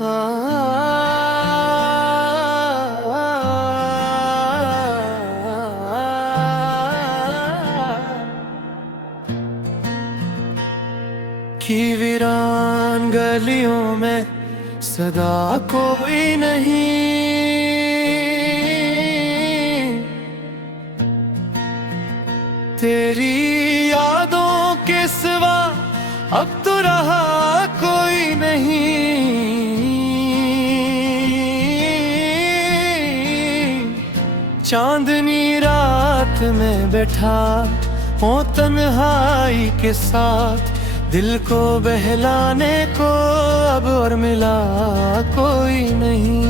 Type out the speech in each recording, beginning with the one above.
की वीरान गलियों में सदा कोई नहीं, तेरी यादों के सिवा अब तो रहा कोई नहीं। चांदनी रात में बैठा हो तन्हाई के साथ, दिल को बहलाने को अब और मिला कोई नहीं।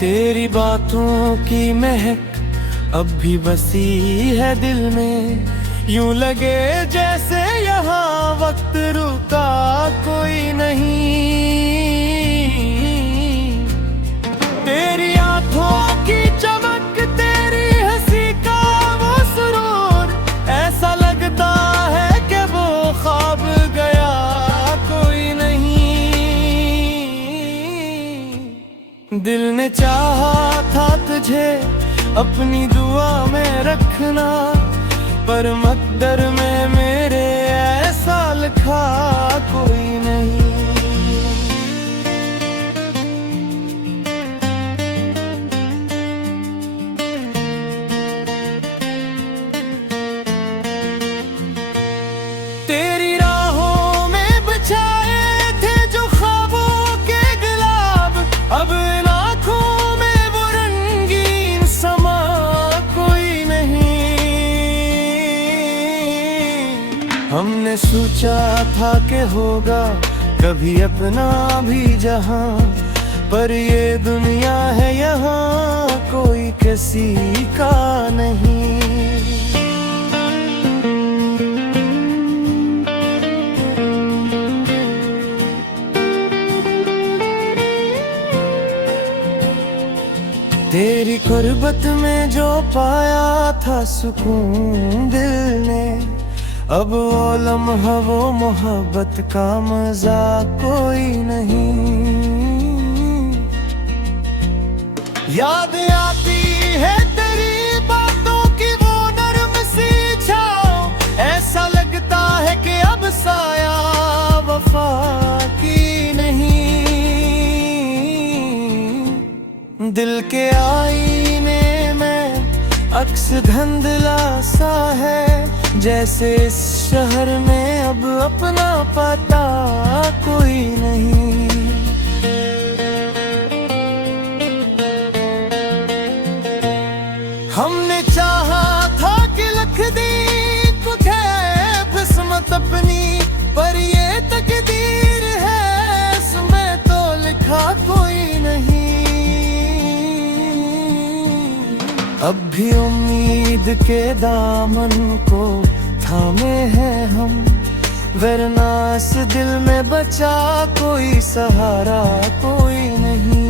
तेरी बातों की महक अब भी बसी है दिल में, यूं लगे जैसे यहाँ वक्त रुका कोई नहीं। तेरी आंखों की चमक, तेरी हंसी का वो सुरूर, ऐसा लगता है कि वो ख्वाब गया कोई नहीं। दिल ने चाहा था तुझे अपनी दुआ में रखना, पर मकदर में मेरे ऐसा लिखा कोई नहीं। तेरी राहों में बिछाए थे जो ख्वाबों के गुलाब, अब इन आँखों में वो रंगीन समा कोई नहीं। हमने सोचा था कि होगा कभी अपना भी जहां, पर ये दुनिया है यहाँ कोई किसी का नहीं। तेरी गुर्बत में जो पाया था सुकून दिल ने, अब वो लम्हा वो मोहब्बत का मजा कोई नहीं। याद आती है तेरी बातों की वो नरम सी छाँव, ऐसा लगता है कि अब साया वफा की नहीं। दिल के आईने में अक्स धुंधला सा है, जैसे इस शहर में अब अपना पता कोई नहीं। हमने चाहा था कि लिख दी कुछ है किस्मत अपनी, पर ये तकदीर है इसमें तो लिखा कोई नहीं। अब भी उम्मीद के दामन को थामे हैं हम, वरना इस दिल में बचा कोई सहारा कोई नहीं।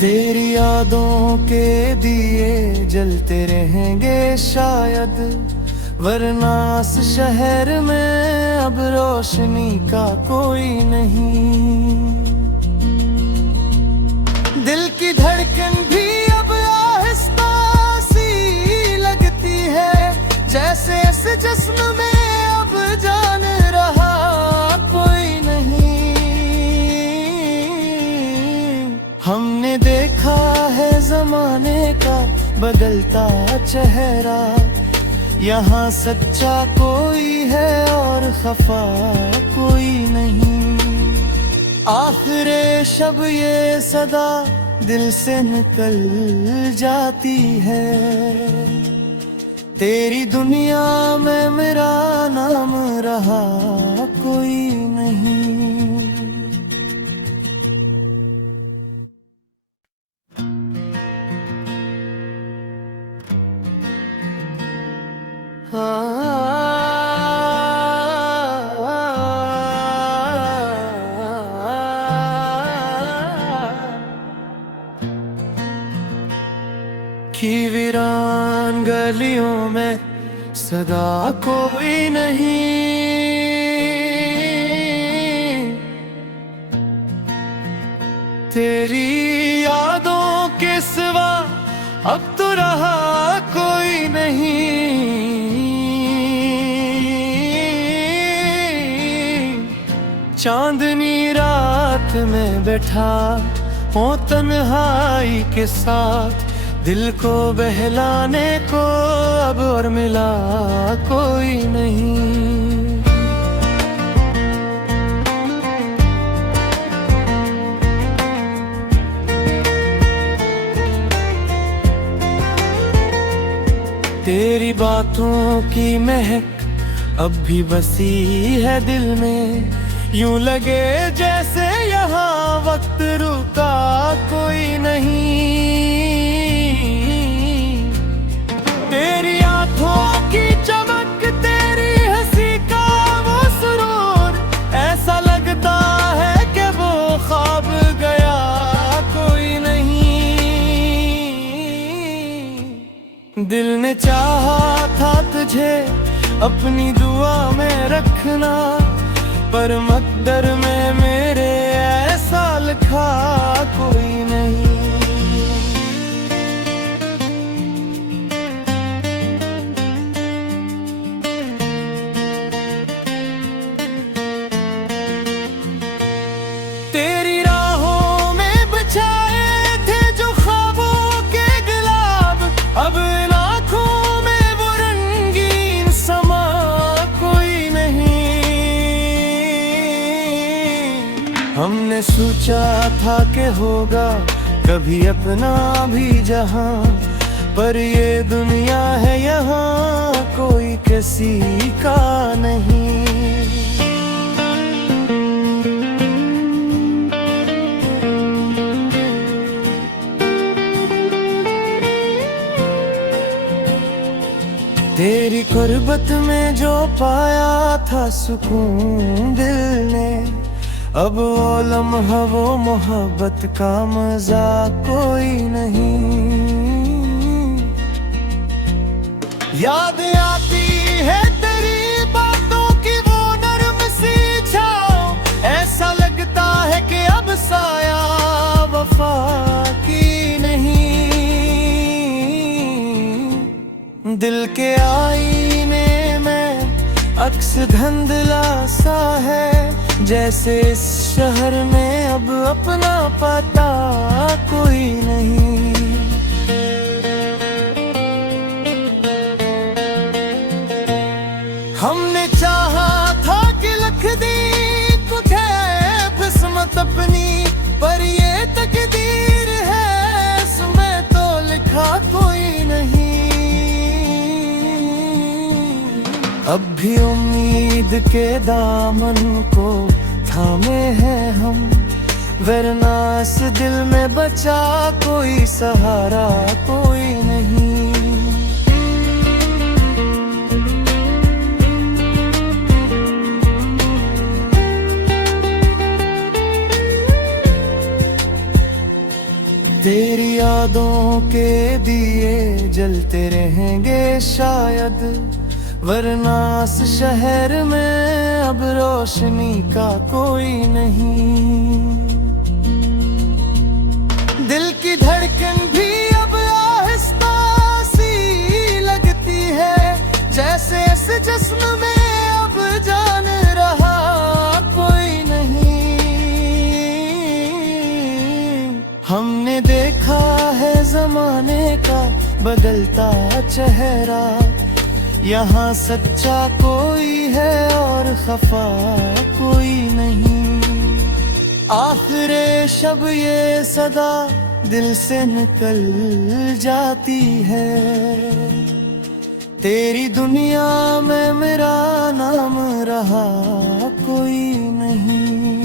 तेरी यादों के दिए जलते रहेंगे शायद, वरना इस शहर में अब रोशनी का कोई नहीं। दिल की धड़कन भी अब आहिस्ता सी लगती है, जैसे इस जिस्म में अब जान रहा कोई नहीं। हमने देखा है जमाने का बदलता चेहरा, यहाँ सच्चा कोई है और खफा कोई नहीं। आखिरे शब ये सदा दिल से निकल जाती है, तेरी दुनिया में मेरा नाम रहा कोई नहीं। की वीरान गलियों में सदा कोई नहीं। तेरी यादों के सिवा अब तो रहा कोई नहीं। चांदनी रात में बैठा हो तन्हाई के साथ, दिल को बहलाने को अब और मिला कोई नहीं। तेरी बातों की महक अब भी बसी है दिल में, यूं लगे जैसे यहाँ वक्त रुका कोई नहीं। तेरी आंखों की चमक, तेरी हंसी का वो सुरूर, ऐसा लगता है कि वो ख्वाब गया कोई नहीं। दिल ने चाहा था तुझे अपनी दुआ में रखना, पर मकदर में मेरे ऐसा लिखा कोई नहीं। तेरी राहों में बिछाए थे जो ख्वाबों के गुलाब, अब इन आँखों में वो रंगीन समा कोई नहीं। हमने सोचा था कि होगा कभी अपना भी जहां, पर ये दुनिया है यहाँ कोई किसी का नहीं। तेरी गुर्बत में जो पाया था सुकून दिल ने, अब वो लम्हा वो मोहब्बत का मजा कोई नहीं। याद आती है तेरी बातों की वो नरम सी छाँव, ऐसा लगता है कि अब साया वफा की नहीं। दिल के आईने में अक्स धुंधला सा है, जैसे इस शहर में अब अपना पता कोई नहीं। हमने चाहा था कि लिख दी कुछ है किस्मत अपनी, पर ये तकदीर है इसमें तो लिखा कोई नहीं। अब भी उम्मीद के दामन को थामे हैं हम, वरना इस दिल में बचा कोई सहारा कोई नहीं। तेरी यादों के दिए जलते रहेंगे शायद, वरना इस शहर में अब रोशनी का कोई नहीं। दिल की धड़कन भी अब आहिस्ता सी लगती है, जैसे इस जिस्म में अब जान रहा कोई नहीं। हमने देखा है जमाने का बदलता चेहरा, यहाँ सच्चा कोई है और खफा कोई नहीं। आखिरे शब ये सदा दिल से निकल जाती है, तेरी दुनिया में मेरा नाम रहा कोई नहीं।